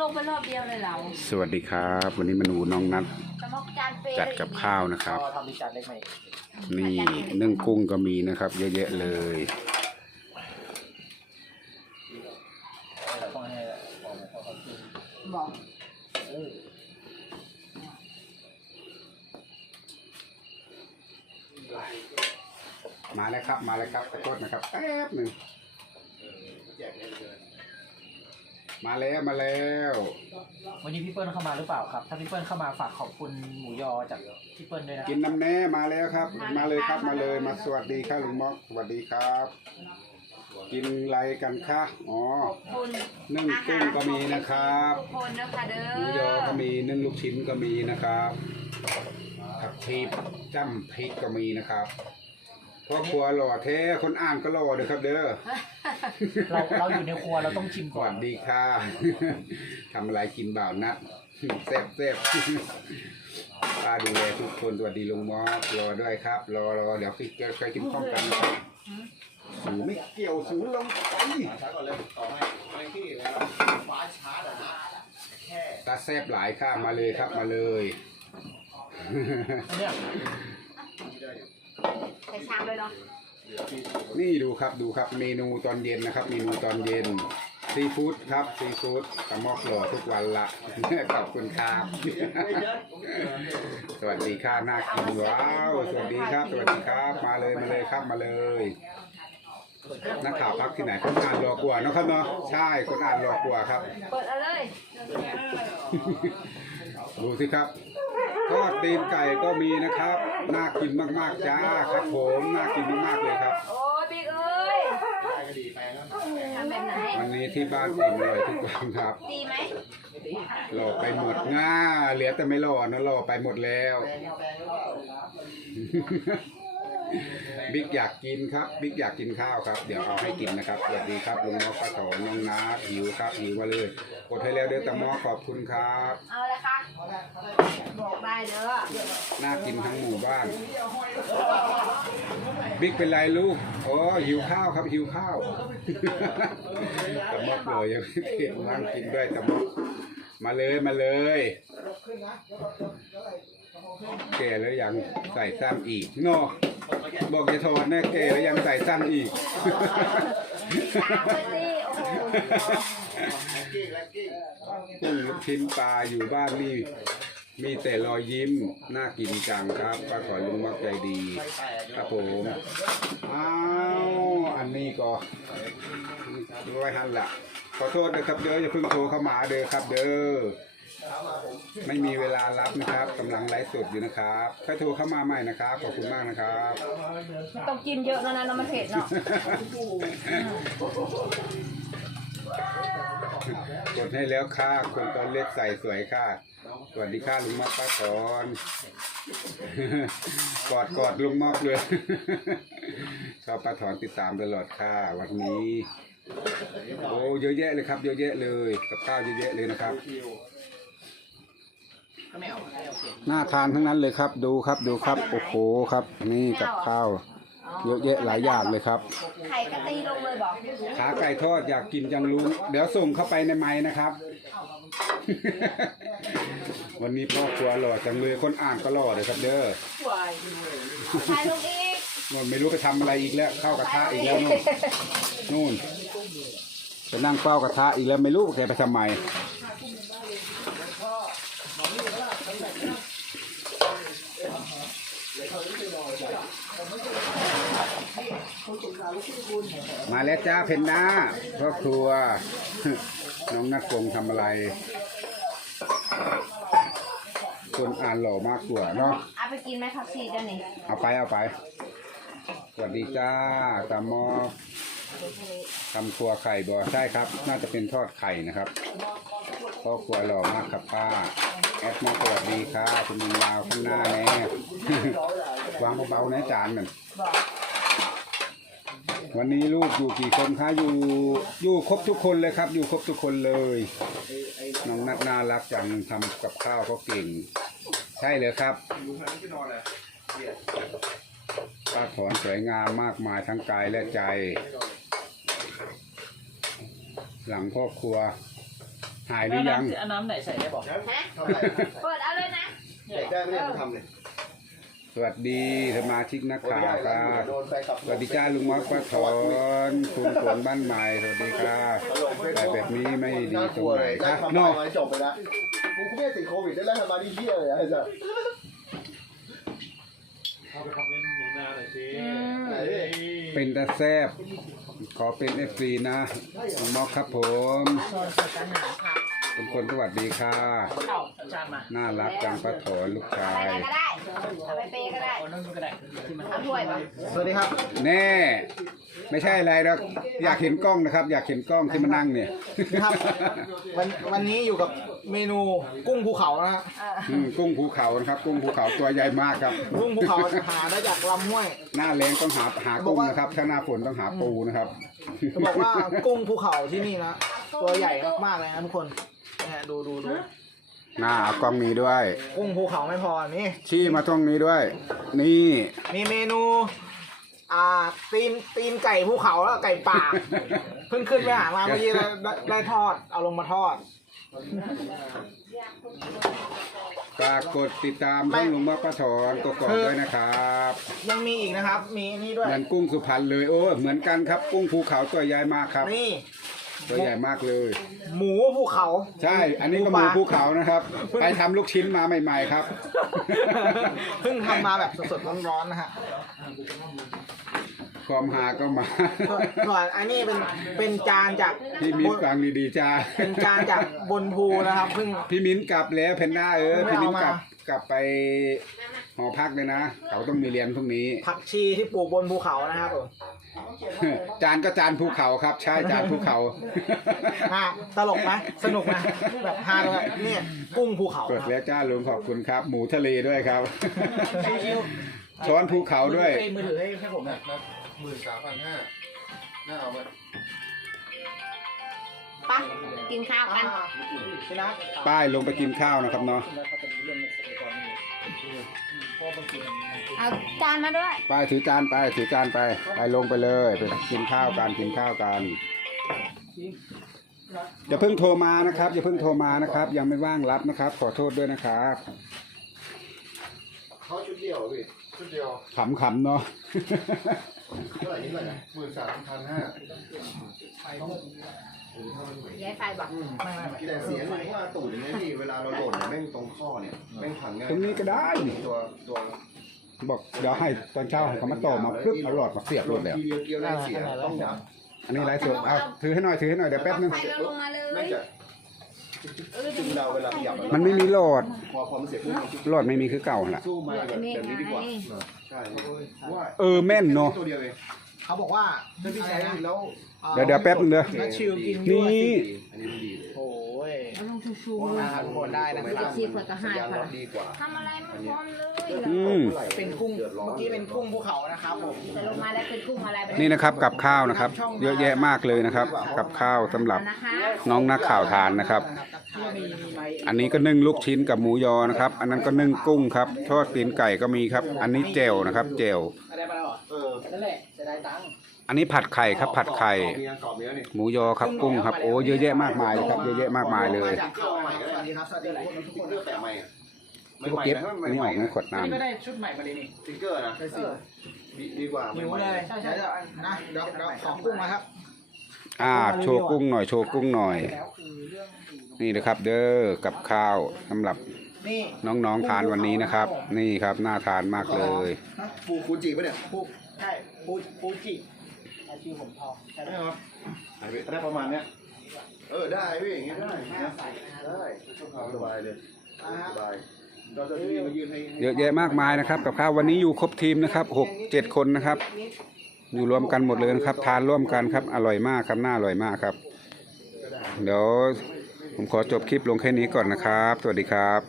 ลงไปรอบเดียวเลยเราสวัสดีครับ วันนี้มาดูน้องนัดสมอกจานเปย์จัดกับข้าวนะครับ ก็ทำดิจานเล็กใหม่นี่นึ่งกุ้งก็มีนะครับ เยอะๆเลยเราต้องให้บอกให้เขากินบอกเออมาแล้วครับ มาแล้วครับขอโทษนะครับแป๊บหนึ่ง มาแล้วมาแล้ว วันนี้พี่เปิ้ลเข้ามาหรือเปล่าครับ ถ้าพี่เปิ้ลเข้ามาฝากขอบคุณหมูยอจากพี่เปิ้ลด้วยนะกินน้ำแน่มาแล้วครับ มาเลยครับมาเลยมาสวัสดีครับลุงม็อกสวัสดีครับ กินอะไรกันคะอ๋อขอบคุณนึ่งกุ้งก็มีนะครับทุกคนนะคะเด้อหมูยอก็มีนึ่งลูกชิ้นก็มีนะครับผักชีจ้ำพริกก็มีนะครับ พ่อครัวหล่อเท่คนอ่านก็หล่อเด้อครับเด้อเราเราอยู่ในครัวเราต้องชิมสก่อวันสดีค่ะทำอะไรกินบ่าวนัดแซ่บแซ่บป้าดูแลทุกคนสวัสดีลุงมอสรอด้วยครับ รอรอเดี๋ยวคิดจะใครกินข้าวกันนะครับสูไม่เกี่ยวสูลงไปช้าก่อนเลยต่อให้ไม่ที่เวลาฟ้าช้าแต่นะแค่ตาแซ่บหลายค่ะมาเลยครับมาเลย เนี่ย ใส่ชามเลยเนาะนี่ดูครับดูครับเมนูตอนเย็นนะครับ เมนูตอนเย็นซีฟู้ดครับซีฟู้ดตะมอกหล่อทุกวันละขอบคุณครับสวัสดีค่ะน่ากินว้าวสวัสดีครับ สวัสดีครับ มาเลยมาเลยครับมาเลยนักข่าวพักที่ไหนคนอ่านรอกว่าเนอะครับเนาะใช่คนอ่านรอกว่าครับ เปิดเอาเลยดูสิครับ ทอดตีนไก่ก็มีนะครับ น่ากินมากๆจ้าครับผมน่ากินมากๆเลยครับ โอ้ยบิ๊กเอ้ยได้ก็ดีไปแล้วทำแบบไหนวันนี้ที่บ้านอิ่มเลยทุกวันครับดีไหมหล่อไปหมดง่าเหลือแต่ไม่หล่อนะหล่อไปหมดแล้ว บิ๊กอยากกินครับ บิ๊กอยากกินข้าวครับ เดี๋ยวเอาให้กินนะครับสวัสดีครับลุงมอป้าถอนน้องนาหิวครับหิวมาเลยกดให้แล้วเด้อตะมอขอบคุณครับ เอาเลยค่ะ บอกได้เด้อน่ากินทั้งหมู่บ้าน บิ๊กเป็นไรลูกโอ้หิวข้าวครับ หิวข้าวตะมอกเลยยังไม่เต็มนั่งกินด้วยตะมอกมาเลยมาเลย แก่แล้วยังใส่ซ้ำอีกเนาะบอกจะถอนนะแก่แล้วยังใส่ซ้ำอีกชามเลยสิโอ้โห กุ้งชิ้นปลาอยู่บ้านนี่มีแต่รอยยิ้มน่ากินจังครับป้าขอลุงมักใจดี ครับผมอ้าวอันนี้ก็ร้อยหันละขอโทษนะครับเด้ออย่าเพิ่งโทรเข้ามาเด้อครับ เด้อไม่มีเวลารับนะครับกำลังไลฟ์สดอยู่นะครับค่อยโทรเข้ามาใหม่นะครับขอบคุณมากนะครับต้องกินเยอะแล้วนะน้ำมันเผ็ดเนาะ กดให้แล้วค่ะคนตอนเล็กใส่สวยค่ะ สวัสดีค่ะลุงมอกป้าถอนกอดกอดลุงมอกเลย ชอบป้าถอนติดตามตลอดค่ะ วันนี้โอ้เยอะแยะเลยครับ เยอะแยะเลยกับข้าวเยอะแยะเลยนะครับก็ไม่เอาไม่เอาเก็บน่าทานทั้งนั้นเลยครับ ดูครับดูครับโอ้โหครับ นี่กับข้าว เยอะแยะหลายอย่างเลยครับ ไข่กะตีลงเลยบอกขาไก่ทอดอยากกินจังลุงเดี๋ยวส่งเข้าไปในไม้นะครับ วันนี้พ่อครัวหล่อจังเลยคนอ่านก็หล่อเลยครับเด้อไข่ลงอีกนู่นไม่รู้ไปทำอะไรอีกแล้วเข้ากระทะอีกแล้วนู่นนู่นจะนั่งเฝ้ากระทะอีกแล้วไม่รู้แกไปทำไม มาแล้วจ้าเพนด้าพ่อครัว น้องนัดกงทำอะไร คนอ่านหล่อมากกว่าเนาะเอาไปกินไหมผักชีเจ้านี่เอาไปเอาไป สวัสดีจ้าตามอทำครัวไข่บอใช่ครับ น่าจะเป็นทอดไข่นะครับพ่อครัวหล่อมากครับป้า แอดมาสวัสดีค่ะคุณมินลาวข้างหน้าแน่วางเบาๆนะจานนั่นบอก วันนี้ลูกอยู่กี่คนคะอยู่อยู่ครบทุกคนเลยครับ อยู่ครบทุกคนเลยน้องนัดน่ารักจังทำกับข้าวเขาเก่ง ใช่เลยครับดูพันที่นอนเลยป้าถอนสวยงามมากมายทั้งกายและใจ หลังครอบครัวทหายหรือยังอันน้ำไหนใส่ได้บอกฮะเปิดเอาเลยนะเด็กได้ไม่ได้ทำเลย สวัสดีสมาชิกนักข่าวครับโดนแฟนคลับสวัสดีจ้าลุงมอกป้าถอนคุณฝนบ้านใหม่สวัสดีค่ะแต่แบบนี้ไม่ดีน่าตกรลังวไหนเลยได้คะทำเนาะไปจบไปแล้วกูไม่ได้ติดโควิดได้แล้วทำมาที่เที่ยเลยไอ้สัสเข้าไปคอมเมนต์หนูนาหน่อยสิอืมไหนดิเป็นตาแซบขอเป็นเอฟซีนะลุงมอกครับผมโซนสดอาหารค่ะทุกคนสวัสดีค่ะเอ้าจานมาน่ารักจังป้าถอนลูกชาอะไรยก็ได้ เอาไปเปย์ก็ได้เอานั่นก็ได้ที่มันเอาถ้วยป่ะสวัสดีครับ แน่ ไม่ใช่อะไรหรอกอยากเห็นกล้องนะครับ อยากเห็นกล้องที่มานั่งเนี่ยครับ วันวันนี้อยู่กับเมนูกุ้งภูเขานะฮะเอออืมกุ้งภูเขานะครับ กุ้งภูเขาตัวใหญ่มากครับกุ้งภูเขาหาได้จากลำห้วย หน้าแรงต้องหาหากุ้งนะครับ ถ้าหน้าฝนต้องหาปูนะครับจะบอกว่ากุ้งภูเขาที่นี่นะตัวใหญ่มากๆเลยนะทุกคนเนี่ยดูดูดู หน้าเอากล้องนี้ด้วย กุ้งภูเขาไม่พอนี่ ชี้มาตรงนี้ด้วย นี่มีเมนู อ่าตีนตีนไก่ภูเขาแล้วไก่ป่า เพิ่งขึ้นไปหามาเมื่อกี้ได้ได้ได้ทอด เอาลงมาทอด ฝากกดติดตามช่องลุงมะป้าถอนกกอกด้วยนะครับยังมีอีกนะครับ มีนี่ด้วย เหมือนกุ้งสุพรรณเลยโอ้เหมือนกันครับ กุ้งภูเขาตัวใหญ่มากครับ นี่ ตัวใหญ่มากเลย หมูภูเขา ใช่ อันนี้ก็หมูภูเขานะครับ ไปทำลูกชิ้นมาใหม่ ๆ ครับ เพิ่งทำมาแบบสดๆร้อนๆนะฮะความหาก็มาส่วนส่วนอันนี้เป็นเป็นจานจากพี่มิ้นบนฟังดีๆจ้าเป็นจานจากบนภูนะครับเพิ่ง พี่มิ้นกลับแล้วเพนด้าเออไม่พี่เอามิ้นกลับมากลับไปห อพักเลยนะ เขาต้องมีเรียนพรุ่งนี้ ผักชีที่ปลูกบนภูเขานะครับผมจานก็จานภูเขาครับ ใช่จานภูเขาอะตลกไหมสนุกนะแบบฮาแบบเนี่ยกุ้งภูเขากดครับแล้วจ้าลุงขอบคุณครับ หมูทะเลด้วยครับ ชิวช้อนภูเขาด้วยมือถือให้ให้ผมหน่อย หมื่นสามพันห้าน่าเอาไหมไป กินข้าวกันๆพี่นัทป้ายลงไปกินข้าวนะครับเนาะเอาจานมาด้วยป้ายถือจานไปถือจานไปไปลงไปเลยไปกินข้าวกันกินข้าวกันอย่าเพิ่งโทรมานะครับ อย่าเพิ่งโทรมานะครับ ยังไม่ว่างรับนะครับ ขอโทษด้วยนะครับเขาชุดเดียวพี่ชุดเดียวขำๆเนาะเท่าไหร่นี่เท่าไหร่หมื่นสามพันห้า ย้ายไฟบอกไม่ไม่ไม่แต่เสียงมันว่าตูดอย่างนี้พี่เวลาเราโหล่นเนี่ยแม่งตรงข้อเนี่ยแม่งพังง่ายตรงนี้ก็ได้นี่ตัวตัวบอกเดี๋ยวให้ตอนเช้าให้เขามาต่อมาปึ๊บเอาหลอดมาเสียบรถแล้วทีเดียวเกี่ยวได้เสียต้องดับอันนี้ไลฟ์สดเอาถือให้หน่อยถือให้หน่อยเดี๋ยวแป๊บนึงไฟเราลงมาเลแม่ยงจะจึงเราเวลาขยับมันไม่มีหลอดพอพอมันเสียปุ๊บมันหลอดไม่มีคือเก่าหั่นล่ะสู้มาแบบแบบนี้ดีกว่าใช่ว่าเออแม่นเนาะตัว เดียวเองเขาบอกว่าถ้าพี่ใช้แล้วเดี๋ยวเดี๋ยวแป๊บนึงเด้อนัทชิวกินด้วยนี่ อันนี้ดีเลยโอ้ยเอาลงชูชูนะครับทุกคนได้นะคเดี๋รัยวบซีเผื่อก็หายยานค่ะรถดีกว่าทำอะไรมันพร้อมเลยอืม เป็นกุ้งเมื่อกี้เป็นกุ้งภูเขานะครับผม แต่ลงมาแล้วเป็นกุ้งอะไรแบบนี่นะครับกับข้าวนะครับ เยอะแยะมากเลยนะครับ กับข้าวสำหรับนะคะน้องนักข่าวทานนะครับที่มีมีไม้อันนี้ก็นึ่งลูกชิ้นกับหมูยอนะครับ อันนั้นก็นึ่งกุ้งครับ ทอดตีนไก่ก็มีครับ อันนี้เจลนะครับ เจลอะไรมาแล้วเหรอเออนั่นแหละจะ ได้ตังค์อันนี้ผัดไข่ครับ ผัดไข่มีอันกรอบเนื้อนี่หมูยอครับกุ้งครับโอ้เยอะแยะมากมายเลยครับเยอะแยะมากมายเลยจากเขาใหม่สวัสดีครับสวัสดีทุกคนทุกคนเลือกแต่ใหม่อะที่เขาเก็บอันนี้ออกในขวดอันนี้ก็น้ำได้ชุดใหม่มาเลยนี่สติ๊กเกอร์นะไปสิดีดีกว่าหิวเลยใช่ใช่นะเดี๋ยวเดี๋ยวขอกุ้งมาครับอ่าโชว์กุ้งหน่อยโชว์กุ้งหน่อย แล้วคือเรื่องอยู่นี่นะครับ เด้อกับข้าวสำหรับนี่น้องๆทานวันนี้นะครับ นี่ครับน่าทานมากเลย ฟูฟูจิปะเนี่ยปู ใช่ปูปูจิอาชีพผมทองใช่ไหมได้ครับได้ประมาณเนี้ย เออได้พี่อย่างเงี้ยได้นะได้สบายเลยสบายเราจะที่มายืนให้เยอะแยะมากมายนะครับ กับข้าววันนี้อยู่ครบทีมนะครับหกเจ็ดคนนะครับ อยู่รวมกันหมดเลยนะครับ ทานร่วมกันครับ อร่อยมากครับน่าอร่อยมากครับ เดี๋ยวผมขอจบคลิปลงแค่นี้ก่อนนะครับ สวัสดีครับ